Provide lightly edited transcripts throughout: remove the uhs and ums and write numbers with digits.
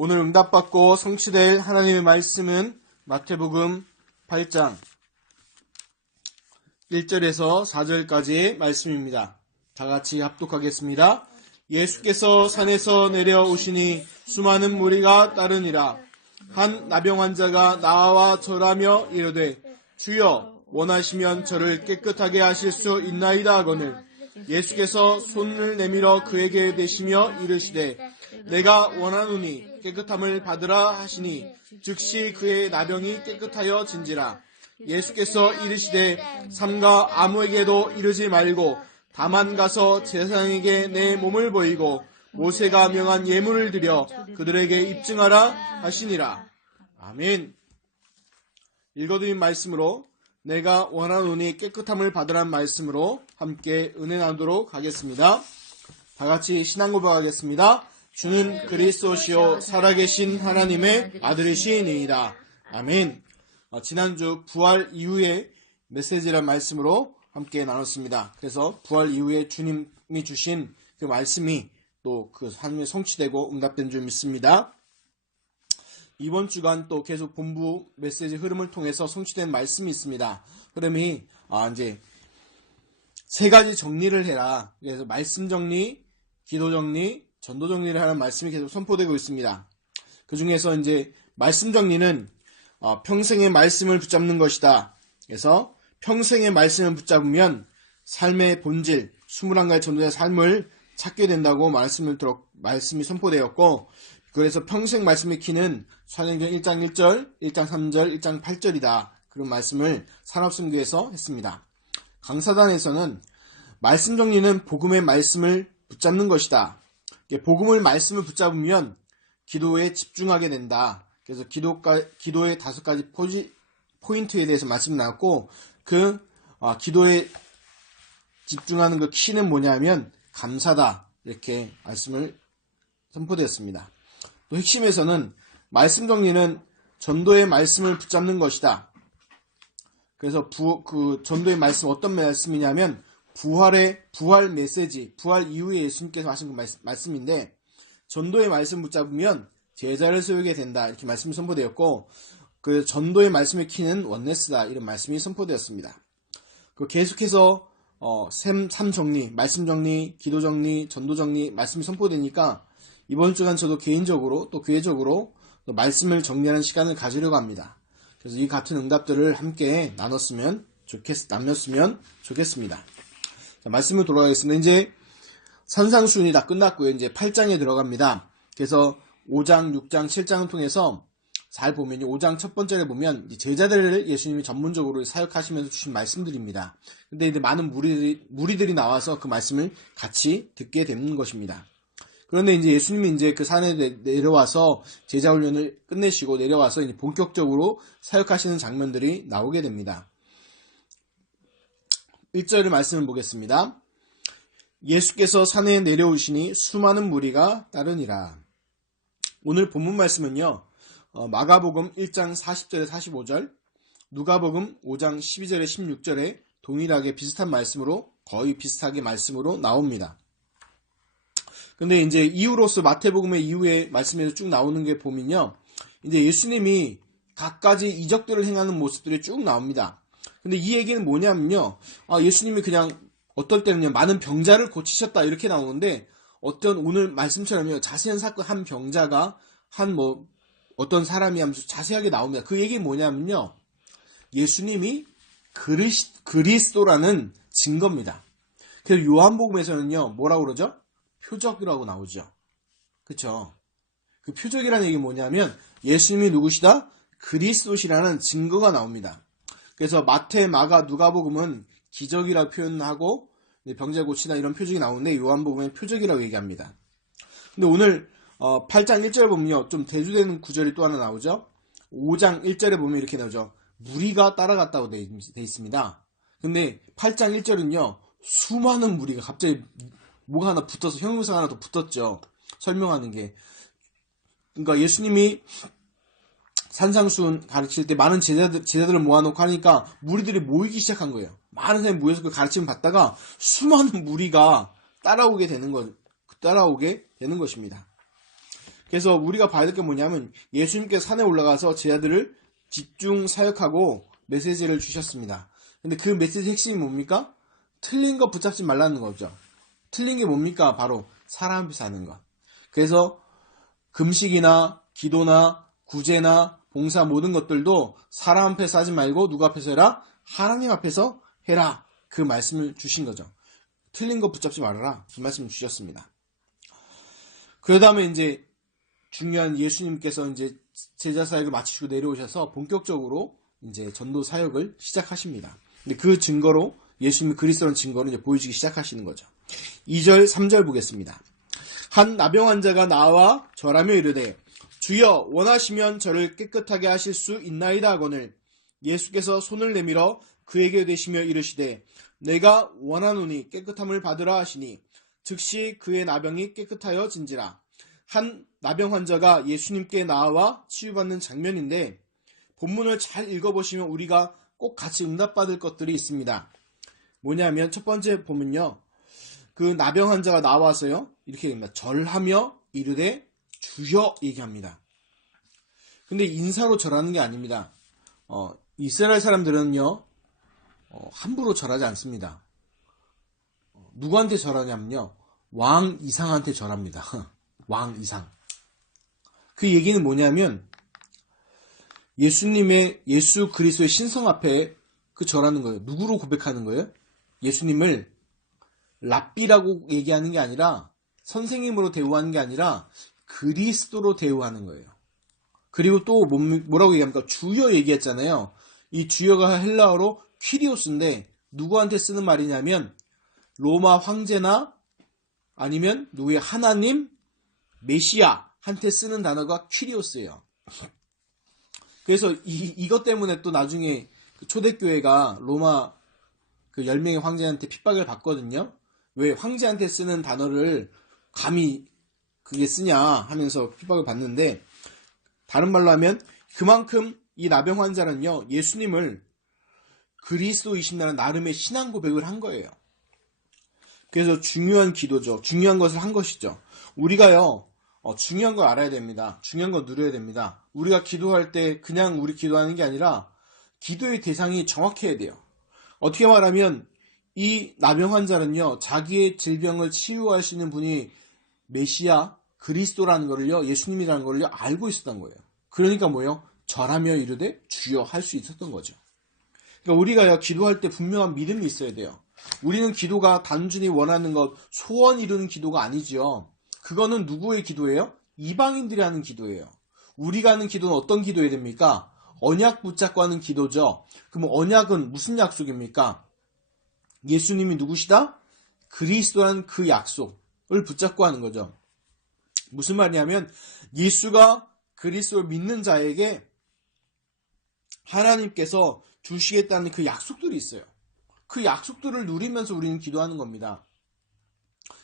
오늘 응답받고 성취될 하나님의 말씀은 마태복음 8장 1절에서 4절까지의 말씀입니다. 다같이 합독하겠습니다. 예수께서 산에서 내려오시니 수많은 무리가 따르니라. 한 나병 환자가 나와 절하며 이르되 주여 원하시면 저를 깨끗하게 하실 수 있나이다 하거늘 예수께서 손을 내밀어 그에게 대시며 이르시되 내가 원하노니 깨끗함을 받으라 하시니 즉시 그의 나병이 깨끗하여 진지라. 예수께서 이르시되 삼가 아무에게도 이르지 말고 다만 가서 제사장에게 내 몸을 보이고 모세가 명한 예물을 드려 그들에게 입증하라 하시니라. 아멘. 읽어드린 말씀으로 내가 원하노니 깨끗함을 받으란 말씀으로 함께 은혜 나누도록 하겠습니다. 다같이 신앙 고백하겠습니다. 주는 그리스도시요 살아계신 하나님의 아들이시니이다. 아멘. 지난주 부활 이후의 메시지란 말씀으로 함께 나눴습니다. 그래서 부활 이후에 주님이 주신 그 말씀이 또 그 하나님의 성취되고 응답된 줄 믿습니다. 이번 주간 또 계속 본부 메시지 흐름을 통해서 성취된 말씀이 있습니다. 흐름이 이제 세 가지 정리를 해라. 그래서 말씀 정리, 기도 정리, 전도 정리를 하는 말씀이 계속 선포되고 있습니다. 그 중에서 이제 말씀 정리는 평생의 말씀을 붙잡는 것이다. 그래서 평생의 말씀을 붙잡으면 삶의 본질, 21가지 전도자의 삶을 찾게 된다고 말씀이 선포되었고, 그래서 평생 말씀의 키는 사도행전 1장 1절, 1장 3절, 1장 8절이다. 그런 말씀을 산업선교에서 했습니다. 강사단에서는 말씀 정리는 복음의 말씀을 붙잡는 것이다. 복음의 말씀을 붙잡으면 기도에 집중하게 된다. 그래서 기도의 5가지 포인트에 대해서 말씀 나왔고, 기도에 집중하는 그 키는 뭐냐면 감사다. 이렇게 말씀을 선포되었습니다. 또 핵심에서는 말씀 정리는 전도의 말씀을 붙잡는 것이다. 그래서 그 전도의 말씀 어떤 말씀이냐면 부활 메시지, 부활 이후에 예수님께서 하신 그 말씀인데, 전도의 말씀 붙잡으면 제자를 세우게 된다. 이렇게 말씀이 선포되었고, 그 전도의 말씀의 키는 원네스다. 이런 말씀이 선포되었습니다. 계속해서 삶 정리, 말씀 정리, 기도 정리, 전도 정리 말씀이 선포되니까 이번 주간 저도 개인적으로 또 교회적으로 또 말씀을 정리하는 시간을 가지려고 합니다. 그래서 이 같은 응답들을 함께 나눴으면 좋겠습니다. 자, 말씀으로 돌아가겠습니다. 이제 산상수훈이 다 끝났고요. 이제 8장에 들어갑니다. 그래서 5장, 6장, 7장을 통해서 잘 보면 5장 첫 번째를 보면 제자들을 예수님이 전문적으로 사역하시면서 주신 말씀들입니다. 근데 이제 많은 무리들이 나와서 그 말씀을 같이 듣게 되는 것입니다. 그런데 이제 예수님이 이제 그 산에 내려와서 제자 훈련을 끝내시고 내려와서 이제 본격적으로 사역하시는 장면들이 나오게 됩니다. 1절의 말씀을 보겠습니다. 예수께서 산에 내려오시니 수많은 무리가 따르니라. 오늘 본문 말씀은요, 마가복음 1장 40절에 45절, 누가복음 5장 12절에 16절에 동일하게 비슷한 말씀으로, 거의 비슷하게 말씀으로 나옵니다. 근데 이제 이후로서 마태복음의 이후에 말씀에서 쭉 나오는 게 보면요, 이제 예수님이 갖가지 이적들을 행하는 모습들이 쭉 나옵니다. 근데 이 얘기는 뭐냐면요, 예수님이 그냥 어떨 때는요, 많은 병자를 고치셨다 이렇게 나오는데, 오늘 말씀처럼요, 자세한 사건 한 병자가 어떤 사람이 하면서 자세하게 나옵니다. 그 얘기는 뭐냐면요, 예수님이 그리스도라는 증거입니다. 그래서 요한복음에서는요, 뭐라고 그러죠? 표적이라고 나오죠. 그쵸? 그 표적이라는 얘기는 뭐냐면 예수님이 누구시다? 그리스도시라는 증거가 나옵니다. 그래서 마태, 마가, 누가복음은 기적이라고 표현하고 병자 고치다 이런 표적이 나오는데 요한복음은 표적이라고 얘기합니다. 근데 오늘 8장 1절에 보면요, 좀 대두되는 구절이 또 하나 나오죠. 5장 1절에 보면 이렇게 나오죠. 무리가 따라갔다고 되어 있습니다. 근데 8장 1절은요, 수많은 무리가 갑자기 뭐가 하나 붙어서 형용사가 하나 더 붙었죠. 설명하는 게. 그러니까 예수님이 산상수훈 가르칠 때 많은 제자들을 모아놓고 하니까 무리들이 모이기 시작한 거예요. 많은 사람이 모여서 그 가르침을 받다가 수많은 무리가 따라오게 되는 것입니다. 그래서 우리가 봐야 될 게 뭐냐면 예수님께서 산에 올라가서 제자들을 집중 사역하고 메시지를 주셨습니다. 근데 그 메시지 핵심이 뭡니까? 틀린 거 붙잡지 말라는 거죠. 틀린 게 뭡니까? 바로 사람 앞에서 하는 것. 그래서 금식이나 기도나 구제나 봉사 모든 것들도 사람 앞에서 하지 말고 누구 앞에서 해라? 하나님 앞에서 해라. 그 말씀을 주신 거죠. 틀린 거 붙잡지 말아라. 그 말씀을 주셨습니다. 그 다음에 이제 중요한 예수님께서 이제 제자 사역을 마치시고 내려오셔서 본격적으로 이제 전도 사역을 시작하십니다. 근데 그 증거로 예수님이 그리스도라는 증거를 이제 보여주기 시작하시는 거죠. 2절, 3절 보겠습니다. 한 나병 환자가 나와 절하며 이르되 주여 원하시면 저를 깨끗하게 하실 수 있나이다 하거늘 예수께서 손을 내밀어 그에게 대시며 이르시되 내가 원하노니 깨끗함을 받으라 하시니 즉시 그의 나병이 깨끗하여 진지라. 한 나병 환자가 예수님께 나와 치유받는 장면인데 본문을 잘 읽어보시면 우리가 꼭 같이 응답받을 것들이 있습니다. 뭐냐면 첫 번째 보면요. 그 나병 환자가 나와서요. 이렇게 됩니다. 절하며 이르되 주여 얘기합니다. 근데 인사로 절하는 게 아닙니다. 이스라엘 사람들은요. 함부로 절하지 않습니다. 누구한테 절하냐면요. 왕 이상한테 절합니다. 왕 이상. 그 얘기는 뭐냐면 예수 그리스도의 신성 앞에 그 절하는 거예요. 누구로 고백하는 거예요? 예수님을 랍비라고 얘기하는 게 아니라 선생님으로 대우하는 게 아니라 그리스도로 대우하는 거예요. 그리고 또 뭐라고 얘기합니까? 주여 얘기했잖아요. 이 주여가 헬라어로 퀴리오스인데 누구한테 쓰는 말이냐면 로마 황제나 아니면 누구의 하나님, 메시아한테 쓰는 단어가 퀴리오스예요. 그래서 이것 때문에 또 나중에 초대교회가 로마 그 10명의 황제한테 핍박을 받거든요. 왜 황제한테 쓰는 단어를 감히 그게 쓰냐 하면서 핍박을 받는데 다른 말로 하면 그만큼 이 나병 환자는요. 예수님을 그리스도이신다는 나름의 신앙 고백을 한 거예요. 그래서 중요한 기도죠. 중요한 것을 한 것이죠. 우리가요. 중요한 걸 알아야 됩니다. 중요한 걸 누려야 됩니다. 우리가 기도할 때 그냥 우리 기도하는 게 아니라 기도의 대상이 정확해야 돼요. 어떻게 말하면 이 나병 환자는요. 자기의 질병을 치유하시는 분이 메시아 그리스도라는 거를요. 예수님이라는 거를요. 알고 있었던 거예요. 그러니까 뭐예요? 절하며 이르되 주여 할 수 있었던 거죠. 그러니까 우리가요. 기도할 때 분명한 믿음이 있어야 돼요. 우리는 기도가 단순히 원하는 것, 소원 이루는 기도가 아니죠. 그거는 누구의 기도예요? 이방인들이 하는 기도예요. 우리가 하는 기도는 어떤 기도해야 됩니까? 언약 붙잡고 하는 기도죠. 그럼 언약은 무슨 약속입니까? 예수님이 누구시다? 그리스도라는 그 약속을 붙잡고 하는 거죠. 무슨 말이냐면 예수가 그리스도를 믿는 자에게 하나님께서 주시겠다는 그 약속들이 있어요. 그 약속들을 누리면서 우리는 기도하는 겁니다.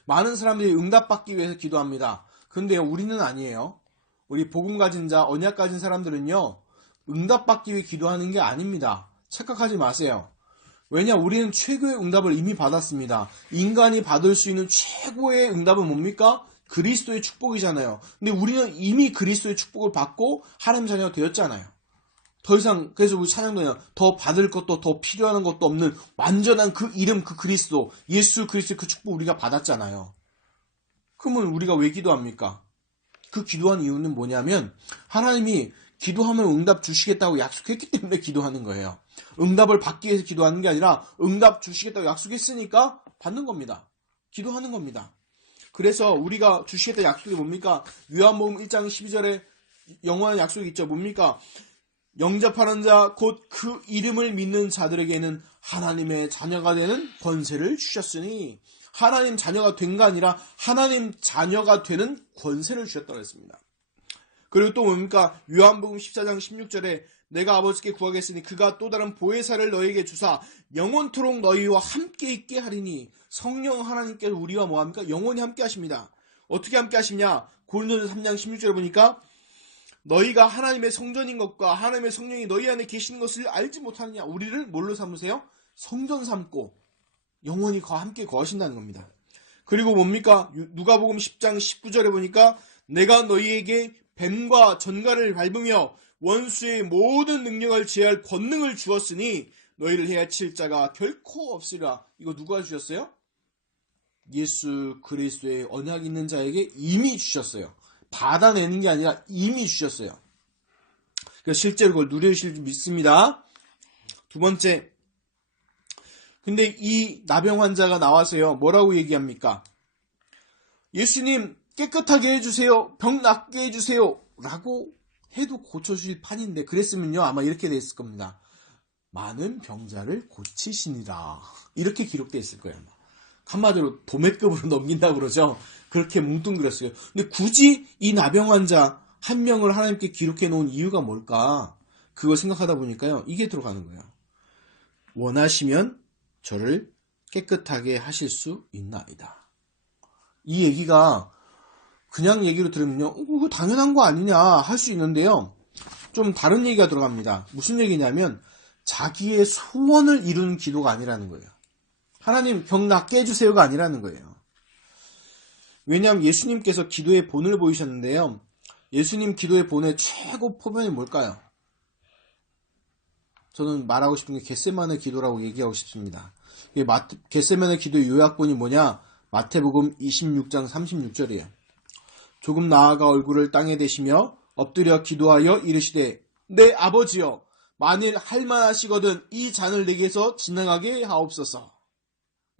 많은 사람들이 응답받기 위해서 기도합니다. 근데 우리는 아니에요. 우리 복음 가진 자, 언약 가진 사람들은요. 응답받기 위해 기도하는 게 아닙니다. 착각하지 마세요. 왜냐? 우리는 최고의 응답을 이미 받았습니다. 인간이 받을 수 있는 최고의 응답은 뭡니까? 그리스도의 축복이잖아요. 근데 우리는 이미 그리스도의 축복을 받고 하나님 자녀가 되었잖아요. 더 이상 그래서 우리 찬양도 해요. 더 받을 것도 더 필요한 것도 없는 완전한 그 이름 그 그리스도 예수 그리스도의 그 축복 우리가 받았잖아요. 그러면 우리가 왜 기도합니까? 그 기도한 이유는 뭐냐면 하나님이 기도하면 응답 주시겠다고 약속했기 때문에 기도하는 거예요. 응답을 받기 위해서 기도하는 게 아니라 응답 주시겠다고 약속했으니까 받는 겁니다. 기도하는 겁니다. 그래서 우리가 주시겠다는 약속이 뭡니까? 요한복음 1장 12절에 영원한 약속이 있죠. 뭡니까? 영접하는 자 곧 그 이름을 믿는 자들에게는 하나님의 자녀가 되는 권세를 주셨으니 하나님 자녀가 된 거 아니라 하나님 자녀가 되는 권세를 주셨다고 했습니다. 그리고 또 뭡니까? 요한복음 14장 16절에 내가 아버지께 구하겠으니 그가 또 다른 보혜사를 너희에게 주사 영원토록 너희와 함께 있게 하리니 성령 하나님께서 우리와 뭐합니까? 영원히 함께 하십니다. 어떻게 함께 하시냐? 고린도서 3장 16절에 보니까 너희가 하나님의 성전인 것과 하나님의 성령이 너희 안에 계시는 것을 알지 못하느냐? 우리를 뭘로 삼으세요? 성전 삼고 영원히 함께 거하신다는 겁니다. 그리고 뭡니까? 누가복음 10장 19절에 보니까 내가 너희에게 뱀과 전갈을 밟으며 원수의 모든 능력을 제할 권능을 주었으니 너희를 해칠 자가 결코 없으리라. 이거 누가 주셨어요? 예수 그리스도의 언약 있는 자에게 이미 주셨어요. 받아내는 게 아니라 이미 주셨어요. 그래서 실제로 그걸 누리실 줄 믿습니다. 두 번째, 근데 이 나병 환자가 나와서요, 뭐라고 얘기합니까? 예수님 깨끗하게 해주세요. 병 낫게 해주세요. 라고 해도 고쳐주실 판인데, 그랬으면요 아마 이렇게 됐을 겁니다. 많은 병자를 고치시니라. 이렇게 기록되어 있을 거예요. 한마디로 도매급으로 넘긴다고 그러죠. 그렇게 뭉뚱그렸어요. 근데 굳이 이 나병 환자 한 명을 하나님께 기록해 놓은 이유가 뭘까? 그걸 생각하다 보니까요, 이게 들어가는 거예요. 원하시면 저를 깨끗하게 하실 수 있나이다. 이 얘기가 그냥 얘기로 들으면요, 그거 당연한 거 아니냐 할 수 있는데요, 좀 다른 얘기가 들어갑니다. 무슨 얘기냐면 자기의 소원을 이루는 기도가 아니라는 거예요. 하나님 병 낫게 해주세요가 아니라는 거예요. 왜냐하면 예수님께서 기도의 본을 보이셨는데요, 예수님 기도의 본의 최고 표현이 뭘까요? 저는 말하고 싶은 게 겟세마네 기도라고 얘기하고 싶습니다. 겟세마네 기도의 요약본이 뭐냐? 마태복음 26장 36절이에요. 조금 나아가 얼굴을 땅에 대시며 엎드려 기도하여 이르시되 내 아버지여, 만일 할만하시거든 이 잔을 내게서 지나가게 하옵소서.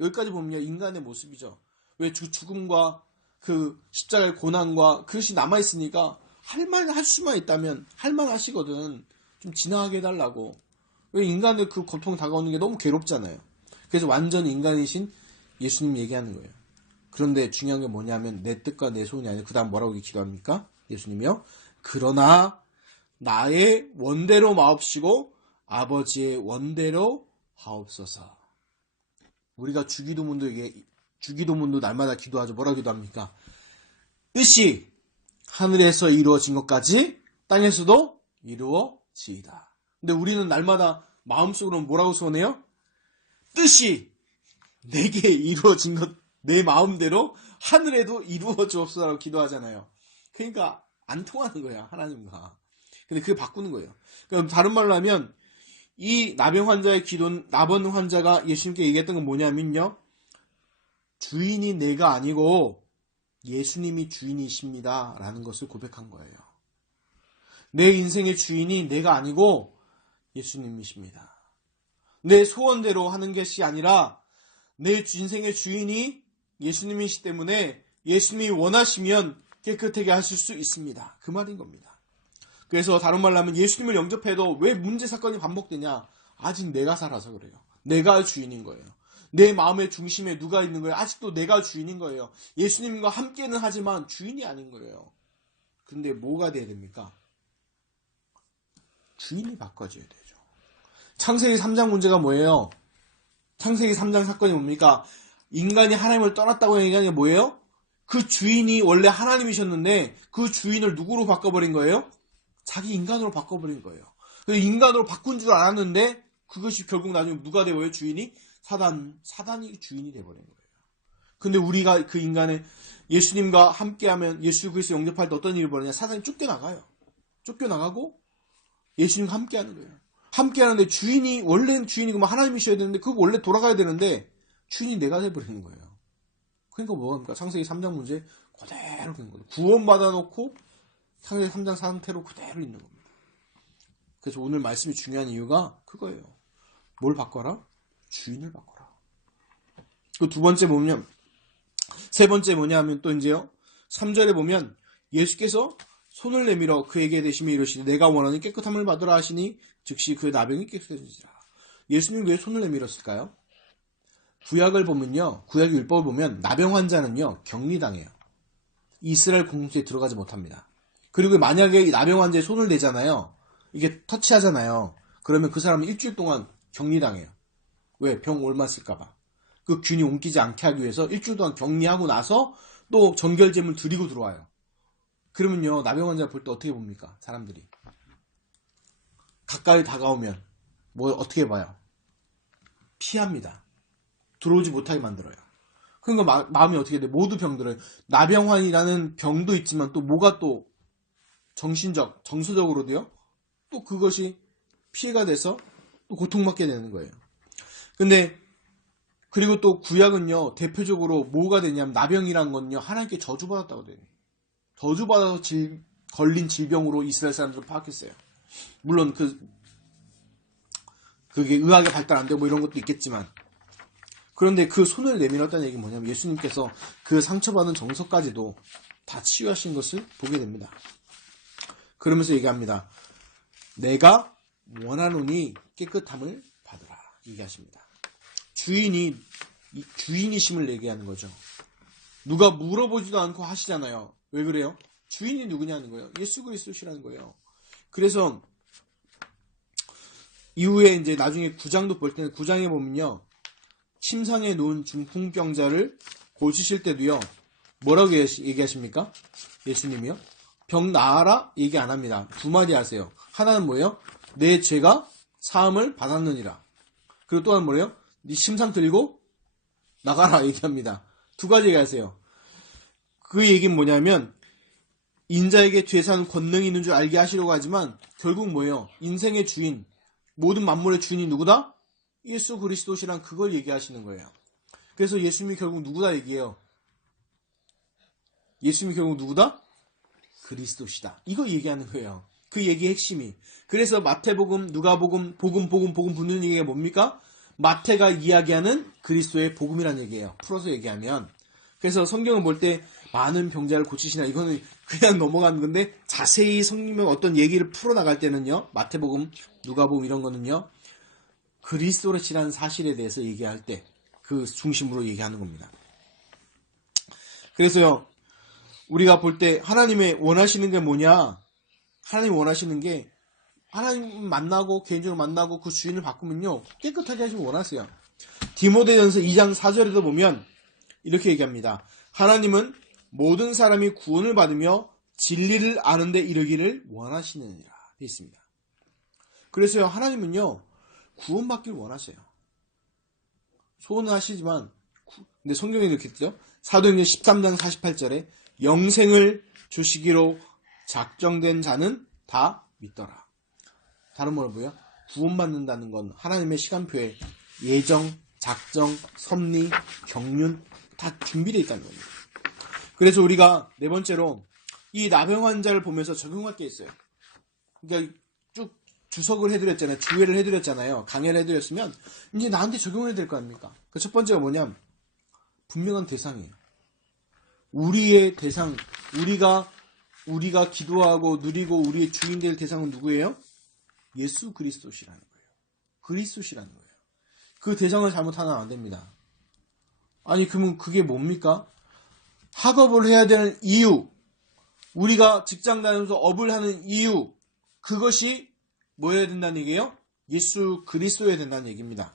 여기까지 보면요, 인간의 모습이죠. 왜 죽음과 그 십자가의 고난과 그것이 남아있으니까 할 수만 있다면 할만하시거든 좀 지나가게 해달라고. 왜 인간의 그 고통 다가오는 게 너무 괴롭잖아요. 그래서 완전 인간이신 예수님 얘기하는 거예요. 그런데 중요한 게 뭐냐면 내 뜻과 내 소원이 아니라 그 다음 뭐라고 기도합니까? 예수님이요. 그러나 나의 원대로 마옵시고 아버지의 원대로 하옵소서. 우리가 주기도문도 날마다 기도하죠. 뭐라고 기도합니까? 뜻이 하늘에서 이루어진 것까지 땅에서도 이루어지이다. 근데 우리는 날마다 마음속으로 뭐라고 소원해요? 뜻이 내게 이루어진 것, 내 마음대로 하늘에도 이루어 주옵소서라고 기도하잖아요. 그러니까 안 통하는 거야, 하나님과. 근데 그게 바꾸는 거예요. 그럼 다른 말로 하면 이 나병 환자가 예수님께 얘기했던 건 뭐냐면요, 주인이 내가 아니고 예수님이 주인이십니다 라는 것을 고백한 거예요. 내 인생의 주인이 내가 아니고 예수님이십니다. 내 소원대로 하는 것이 아니라 내 인생의 주인이 예수님이시기 때문에 예수님이 원하시면 깨끗하게 하실 수 있습니다. 그 말인 겁니다. 그래서 다른 말로 하면 예수님을 영접해도 왜 문제 사건이 반복되냐? 아직 내가 살아서 그래요. 내가 주인인 거예요. 내 마음의 중심에 누가 있는 거예요? 아직도 내가 주인인 거예요. 예수님과 함께는 하지만 주인이 아닌 거예요. 근데 뭐가 돼야 됩니까? 주인이 바꿔줘야 되죠. 창세기 3장 문제가 뭐예요? 창세기 3장 사건이 뭡니까? 인간이 하나님을 떠났다고 얘기하는 게 뭐예요? 그 주인이 원래 하나님이셨는데 그 주인을 누구로 바꿔버린 거예요? 자기 인간으로 바꿔버린 거예요. 인간으로 바꾼 줄 알았는데 그것이 결국 나중에 누가 되어요? 주인이? 사단이 주인이 돼버린 거예요. 근데 우리가 그 인간의 예수님과 함께하면, 예수 그리스도 영접할 때 어떤 일이 벌어지냐? 사단이 쫓겨나가요. 쫓겨나가고 예수님과 함께하는 거예요. 함께하는데 주인이, 원래는 주인이고 하나님이셔야 되는데 그거 원래 돌아가야 되는데 주인이 내가 돼버리는 거예요. 그러니까 뭐합니까? 창세기 3장 문제 그대로 있는 거예요. 구원받아 놓고 창세기 3장 상태로 그대로 있는 겁니다. 그래서 오늘 말씀이 중요한 이유가 그거예요. 뭘 바꿔라? 주인을 바꿔라. 그 두 번째 보면, 세 번째 뭐냐 하면 또 이제요, 3절에 보면 예수께서 손을 내밀어 그에게 대시며 이르시되 내가 원하는 깨끗함을 받으라 하시니 즉시 그 나병이 깨끗해지니라. 예수님 왜 손을 내밀었을까요? 구약을 보면요, 구약의 율법을 보면 나병 환자는요 격리당해요. 이스라엘 공동체에 들어가지 못합니다. 그리고 만약에 나병 환자에 손을 대잖아요, 이게 터치하잖아요. 그러면 그 사람은 일주일 동안 격리당해요. 왜? 병 옮았을까봐. 그 균이 옮기지 않게 하기 위해서 일주일 동안 격리하고 나서 또 정결제물 드리고 들어와요. 그러면요, 나병 환자 볼 때 어떻게 봅니까? 사람들이 가까이 다가오면 뭐 어떻게 봐요? 피합니다. 들어오지 못하게 만들어요. 그러니까 마음이 어떻게 돼? 모두 병들어요. 나병환이라는 병도 있지만 또 뭐가 또 정신적, 정서적으로도요. 또 그것이 피해가 돼서 또 고통받게 되는 거예요. 근데 그리고 또 구약은요. 대표적으로 뭐가 되냐면 나병이란 건요. 하나님께 저주받았다고 돼요. 저주받아서 걸린 질병으로 이스라엘 사람들은 파악했어요. 물론 그게 의학이 발달 안 되고 뭐 이런 것도 있겠지만 그런데 그 손을 내밀었다는 얘기는 뭐냐면 예수님께서 그 상처받은 정서까지도 다 치유하신 것을 보게 됩니다. 그러면서 얘기합니다. 내가 원하노니 깨끗함을 받으라 얘기하십니다. 주인이심을 얘기하는 거죠. 누가 물어보지도 않고 하시잖아요. 왜 그래요? 주인이 누구냐는 거예요. 예수 그리스도시라는 거예요. 그래서 이후에 이제 나중에 9장도 볼 때는 9장에 보면요. 침상에 누운 중풍병자를 고치실 때도요. 뭐라고 얘기하십니까? 예수님이요. 병 나아라 얘기 안 합니다. 두 마디 하세요. 하나는 뭐예요? 내 죄가 사함을 받았느니라. 그리고 또 하나는 뭐예요? 네 침상 들고 나가라 얘기합니다. 두 가지 얘기하세요. 그 얘기는 뭐냐면 인자에게 죄 사는 권능이 있는 줄 알게 하시려고 하지만 결국 뭐예요? 인생의 주인, 모든 만물의 주인이 누구다? 예수 그리스도시란 그걸 얘기하시는 거예요. 그래서 예수님이 결국 누구다 얘기해요? 예수님이 결국 누구다? 그리스도시다. 이거 얘기하는 거예요. 그 얘기의 핵심이. 그래서 마태복음, 누가복음, 복음 붙는 얘기가 뭡니까? 마태가 이야기하는 그리스도의 복음이라는 얘기예요. 풀어서 얘기하면. 그래서 성경을 볼 때 많은 병자를 고치시나 이거는 그냥 넘어가는 건데 자세히 성경의 어떤 얘기를 풀어나갈 때는요. 마태복음, 누가복음 이런 거는요. 그리스도시라는 사실에 대해서 얘기할 때 그 중심으로 얘기하는 겁니다. 그래서요. 우리가 볼 때 하나님의 원하시는 게 뭐냐? 하나님이 원하시는 게 하나님 만나고 개인적으로 만나고 그 주인을 바꾸면요. 깨끗하게 하시면 원하세요. 디모데전서 2장 4절에도 보면 이렇게 얘기합니다. 하나님은 모든 사람이 구원을 받으며 진리를 아는 데 이르기를 원하시느니라 되어 있습니다. 그래서요. 하나님은요. 구원받기를 원하세요. 소원은 하시지만 근데 성경에 이렇게 있죠. 사도행전 13장 48절에 영생을 주시기로 작정된 자는 다 믿더라. 다른 말로 뭐예요? 구원받는다는 건 하나님의 시간표에 예정, 작정, 섭리, 경륜 다 준비되어 있다는 겁니다. 그래서 우리가 네 번째로 이 나병 환자를 보면서 적용할 게 있어요. 그러니까 쭉 주석을 해드렸잖아요. 주회를 해드렸잖아요. 강연을 해드렸으면 이제 나한테 적용해야 될 거 아닙니까? 그 첫 번째가 뭐냐면 분명한 대상이에요. 우리의 대상, 우리가 기도하고 누리고 우리의 주인 될 대상은 누구예요? 예수 그리스도시라는 거예요. 그리스도시라는 거예요. 그 대상을 잘못하면 안 됩니다. 아니 그러면 그게 뭡니까? 학업을 해야 되는 이유, 우리가 직장 다니면서 업을 하는 이유, 그것이 뭐여야 된다는 얘기예요? 예수 그리스도여야 된다는 얘기입니다.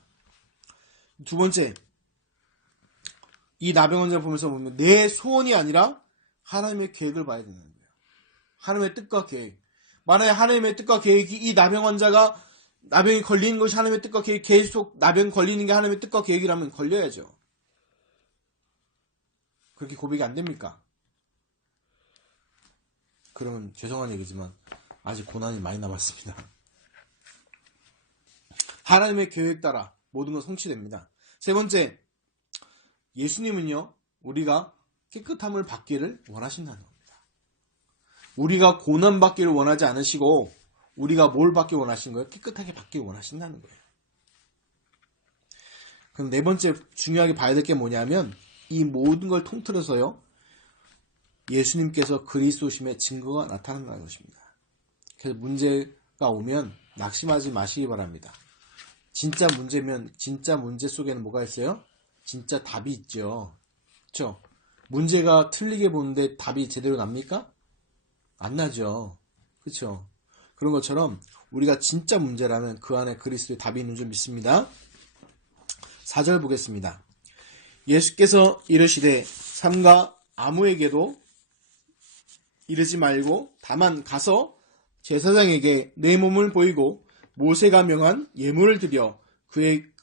두 번째, 이 나병 환자를 보면 내 소원이 아니라 하나님의 계획을 봐야 된다는 거예요. 하나님의 뜻과 계획. 만약에 하나님의 뜻과 계획이 이 나병 환자가 나병이 걸리는 것이 하나님의 뜻과 계획, 계속 나병 걸리는 게 하나님의 뜻과 계획이라면 걸려야죠. 그렇게 고백이 안 됩니까? 그러면 죄송한 얘기지만 아직 고난이 많이 남았습니다. 하나님의 계획 따라 모든 건 성취됩니다. 세 번째, 예수님은요, 우리가 깨끗함을 받기를 원하신다는 겁니다. 우리가 고난받기를 원하지 않으시고, 우리가 뭘 받기 원하신 거예요? 깨끗하게 받기를 원하신다는 거예요. 그럼 네 번째 중요하게 봐야 될 게 뭐냐면, 이 모든 걸 통틀어서요, 예수님께서 그리스도심의 증거가 나타난다는 것입니다. 그래서 문제가 오면 낙심하지 마시기 바랍니다. 진짜 문제면, 진짜 문제 속에는 뭐가 있어요? 진짜 답이 있죠. 그렇죠? 문제가 틀리게 보는데 답이 제대로 납니까? 안 나죠. 그렇죠? 그런 것처럼 우리가 진짜 문제라면 그 안에 그리스도의 답이 있는 줄 믿습니다. 4절 보겠습니다. 예수께서 이르시되 삼가 아무에게도 이르지 말고 다만 가서 제사장에게 내 몸을 보이고 모세가 명한 예물을 드려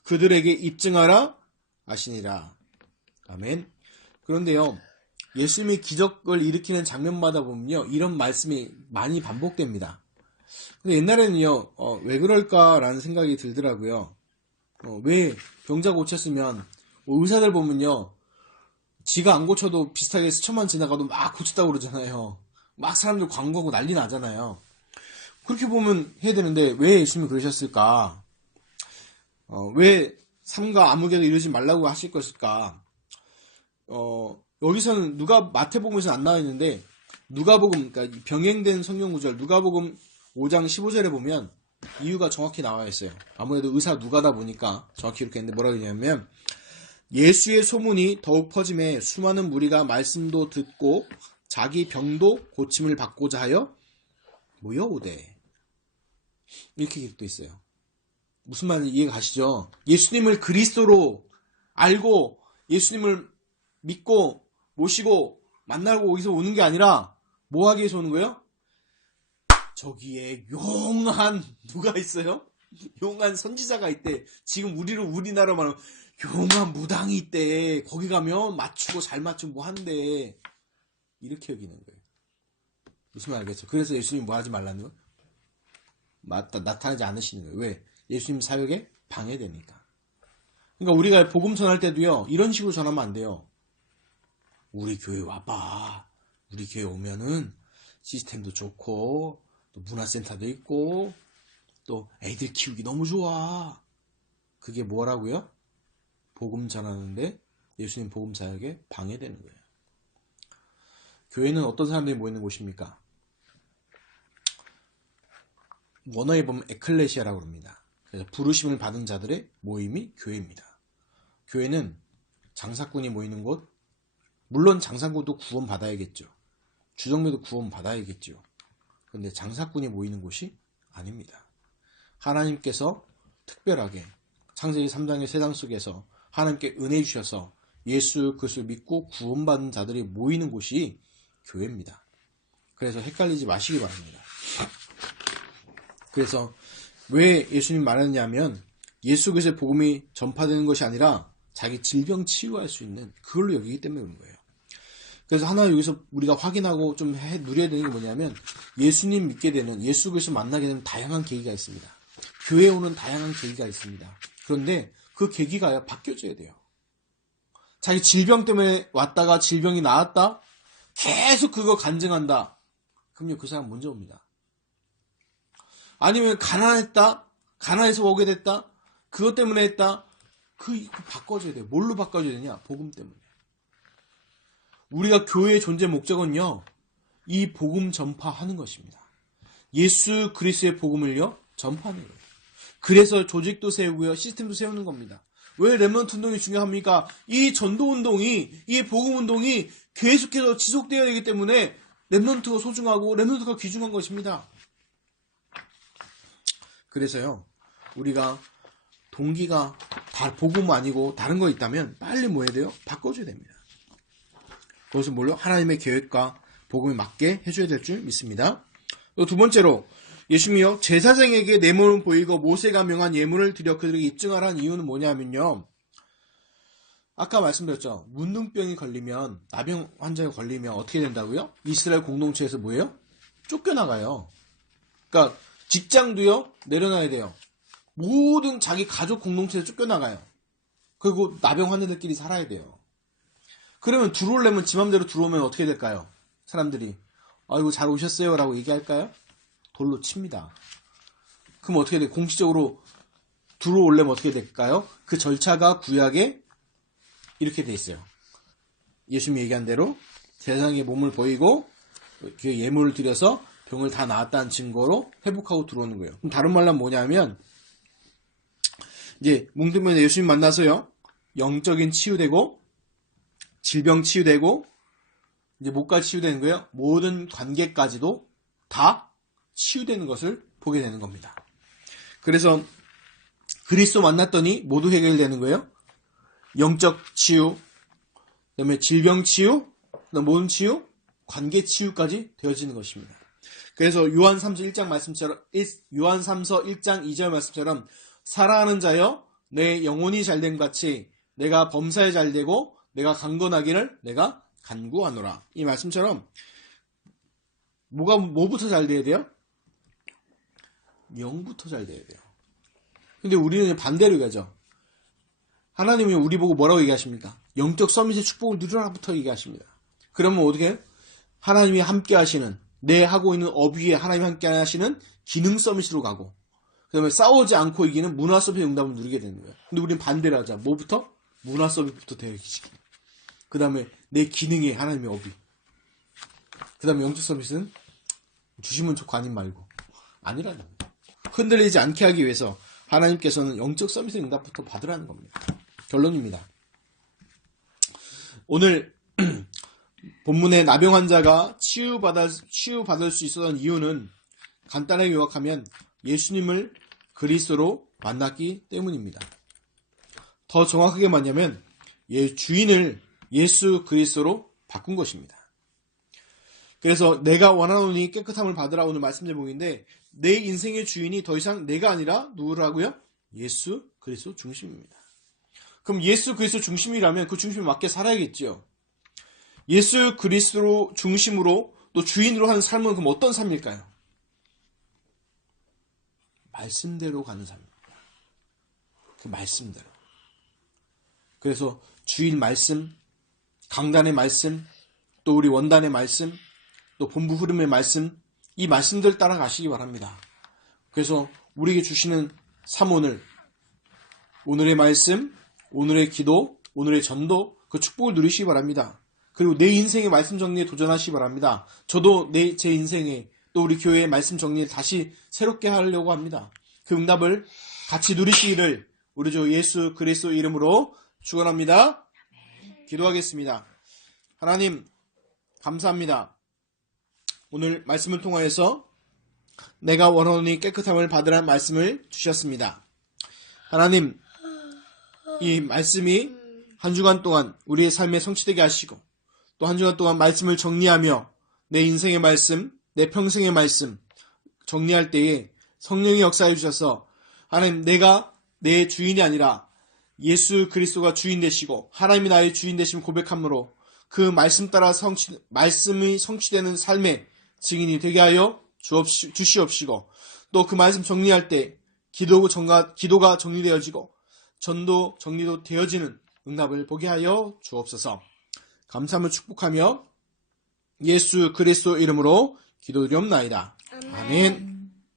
그들에게 입증하라 하시니라. 아멘. 그런데요, 예수님이 기적을 일으키는 장면마다 보면요, 이런 말씀이 많이 반복됩니다. 근데 옛날에는요, 왜 그럴까라는 생각이 들더라고요. 왜 병자 고쳤으면, 의사들 보면요, 지가 안 고쳐도 비슷하게 스쳐만 지나가도 막 고쳤다고 그러잖아요. 막 사람들 광고하고 난리 나잖아요. 그렇게 보면 해야 되는데 왜 예수님이 그러셨을까? 왜 삼가 아무개도 이루지 말라고 하실 것일까? 여기서는 마태복음에서는 안 나와 있는데 누가복음, 그러니까 병행된 성경 구절 누가복음 5장 15절에 보면 이유가 정확히 나와 있어요. 아무래도 의사 누가다 보니까 정확히 이렇게 했는데 뭐라고 했냐면, 예수의 소문이 더욱 퍼짐에 수많은 무리가 말씀도 듣고 자기 병도 고침을 받고자 하여 모여오되. 이렇게 기록도 있어요. 무슨 말인지 이해가 가시죠? 예수님을 그리스도로 알고 예수님을 믿고 모시고 만나고 거기서 오는 게 아니라 뭐 하기 위해서 오는 거예요? 저기에 용한 누가 있어요? 용한 선지자가 있대. 지금 우리나라 말하면 용한 무당이 있대. 거기 가면 맞추고 잘 맞추면 뭐 한대. 이렇게 여기는 거예요. 무슨 말 알겠죠? 그래서 예수님 뭐 하지 말라는 거예요? 나타나지 않으시는 거예요. 왜? 예수님 사역에 방해되니까. 그러니까 우리가 복음 전할 때도요, 이런 식으로 전하면 안 돼요. 우리 교회 와봐. 우리 교회 오면은 시스템도 좋고 또 문화센터도 있고 또 애들 키우기 너무 좋아. 그게 뭐라고요? 복음 전하는데 예수님 복음 사역에 방해되는 거예요. 교회는 어떤 사람들이 모이는 곳입니까? 원어에 보면 에클레시아라고 합니다. 그래서 부르심을 받은 자들의 모임이 교회입니다. 교회는 장사꾼이 모이는 곳, 물론 장사꾼도 구원 받아야겠죠. 주정배도 구원 받아야겠죠. 그런데 장사꾼이 모이는 곳이 아닙니다. 하나님께서 특별하게 창세기 3장의 세상 속에서 하나님께 은혜 주셔서 예수 그리스도를 믿고 구원받은 자들이 모이는 곳이 교회입니다. 그래서 헷갈리지 마시기 바랍니다. 그래서 왜 예수님 말하느냐면 예수 그리스도의 복음이 전파되는 것이 아니라 자기 질병 치유할 수 있는 그걸로 여기기 때문에 그런 거예요. 그래서 하나 여기서 우리가 확인하고 좀 누려야 되는 게 뭐냐면, 예수님 믿게 되는, 예수 그리스도 만나게 되는 다양한 계기가 있습니다. 교회에 오는 다양한 계기가 있습니다. 그런데 그 계기가 바뀌어져야 돼요. 자기 질병 때문에 왔다가 질병이 나았다? 계속 그거 간증한다? 그럼요, 그 사람 먼저 옵니다. 아니면 가난했다? 가난해서 오게 됐다? 그것 때문에 했다? 그 바꿔줘야 돼요. 뭘로 바꿔줘야 되냐? 복음 때문에. 우리가 교회의 존재 목적은요, 이 복음 전파하는 것입니다. 예수 그리스도의 복음을요, 전파하는 거예요. 그래서 조직도 세우고요, 시스템도 세우는 겁니다. 왜 렘넌트 운동이 중요합니까? 이 전도 운동이, 이 복음 운동이 계속해서 지속되어야 되기 때문에 렘넌트가 소중하고 렘넌트가 귀중한 것입니다. 그래서요, 우리가 동기가 다 복음 아니고 다른 거 있다면 빨리 뭐 해야 돼요? 바꿔줘야 됩니다. 그것은 뭘로? 하나님의 계획과 복음에 맞게 해줘야 될 줄 믿습니다. 또 두 번째로, 예수님이요, 제사장에게 뇌물을 보이고 모세가 명한 예물을 드려 그들에게 입증하라는 이유는 뭐냐면요, 아까 말씀드렸죠. 문둥병이 걸리면, 나병 환자가 걸리면 어떻게 된다고요? 이스라엘 공동체에서 뭐예요? 쫓겨나가요. 그러니까 직장도요, 내려놔야 돼요. 모든 자기 가족 공동체에서 쫓겨나가요. 그리고 나병 환자들끼리 살아야 돼요. 그러면 들어오려면 지 맘대로 들어오면 어떻게 될까요? 사람들이 아이고 잘 오셨어요 라고 얘기할까요? 돌로 칩니다. 그럼 어떻게 돼? 공식적으로 들어오려면 어떻게 될까요? 그 절차가 구약에 이렇게 돼 있어요. 예수님이 얘기한 대로 세상에 몸을 보이고 그 예물을 드려서 병을 다 나았다는 증거로 회복하고 들어오는 거예요. 그럼 다른 말로 뭐냐면, 이제 뭉뚱그려 예수님 만나서요, 영적인 치유되고 질병 치유되고 이제 목까지 치유되는 거예요. 모든 관계까지도 다 치유되는 것을 보게 되는 겁니다. 그래서 그리스도 만났더니 모두 해결되는 거예요. 영적 치유, 그다음에 질병 치유, 그다음 모든 치유, 관계 치유까지 되어지는 것입니다. 그래서 요한 3서 1장 말씀처럼, 요한 3서 1장 2절 말씀처럼, 사랑하는 자여 내 영혼이 잘됨 같이 내가 범사에 잘되고 내가 강건하기를 내가 간구하노라. 이 말씀처럼 뭐부터 잘 돼야 돼요? 영부터 잘 돼야 돼요. 근데 우리는 반대로 가죠. 하나님이 우리 보고 뭐라고 얘기하십니까? 영적 서밋의 축복을 누려라부터 얘기하십니다. 그러면 어떻게 해요? 하나님이 함께 하시는, 내 하고 있는 업 위에 하나님이 함께 하시는 기능 서밋으로 가고, 그 다음에 싸우지 않고 이기는 문화 서밋의 응답을 누리게 되는 거예요. 근데 우리는 반대로 하자. 뭐부터? 문화 서밋부터 되어지기. 그 다음에 내 기능에 하나님의 업이. 그 다음에 영적 서밋은 주시면 좋고 아님 말고. 아니라는 거예요. 흔들리지 않게 하기 위해서 하나님께서는 영적 서밋의 응답부터 받으라는 겁니다. 결론입니다. 오늘 본문의 나병 환자가 치유받을 수 있었던 이유는 간단하게 요약하면 예수님을 그리스도로 만났기 때문입니다. 더 정확하게 말하면 주인을 예수 그리스도로 바꾼 것입니다. 그래서 내가 원하노니 깨끗함을 받으라 오늘 말씀 제목인데 내 인생의 주인이 더 이상 내가 아니라 누구라고요? 예수 그리스도 중심입니다. 그럼 예수 그리스도 중심이라면 그 중심에 맞게 살아야겠죠. 예수 그리스도 중심으로 또 주인으로 하는 삶은 그럼 어떤 삶일까요? 말씀대로 가는 삶입니다. 그 말씀대로. 그래서 주일 말씀, 강단의 말씀, 또 우리 원단의 말씀, 또 본부 흐름의 말씀, 이 말씀들 따라 가시기 바랍니다. 그래서 우리에게 주시는 사모늘, 오늘의 말씀, 오늘의 기도, 오늘의 전도, 그 축복을 누리시기 바랍니다. 그리고 내 인생의 말씀 정리에 도전하시기 바랍니다. 저도 제 인생에 또 우리 교회의 말씀 정리를 다시 새롭게 하려고 합니다. 그 응답을 같이 누리시기를 우리 주 예수 그리스도 이름으로 축원합니다. 기도하겠습니다. 하나님 감사합니다. 오늘 말씀을 통하여서 내가 원하노니 깨끗함을 받으라는 말씀을 주셨습니다. 하나님 이 말씀이 한 주간 동안 우리의 삶에 성취되게 하시고 또 한 주간 동안 말씀을 정리하며 내 인생의 말씀, 내 평생의 말씀 정리할 때에 성령이 역사해 주셔서 하나님 내가 내 주인이 아니라 예수 그리스도가 주인 되시고 하나님이 나의 주인 되심을 고백함으로 그 말씀 따라 말씀이 성취되는 삶의 증인이 되게 하여 주시옵시고 또 그 말씀 정리할 때 기도가 정리되어지고 전도 정리도 되어지는 응답을 보게 하여 주옵소서. 감사함을 축복하며 예수 그리스도 이름으로 기도드리옵나이다. 아멘.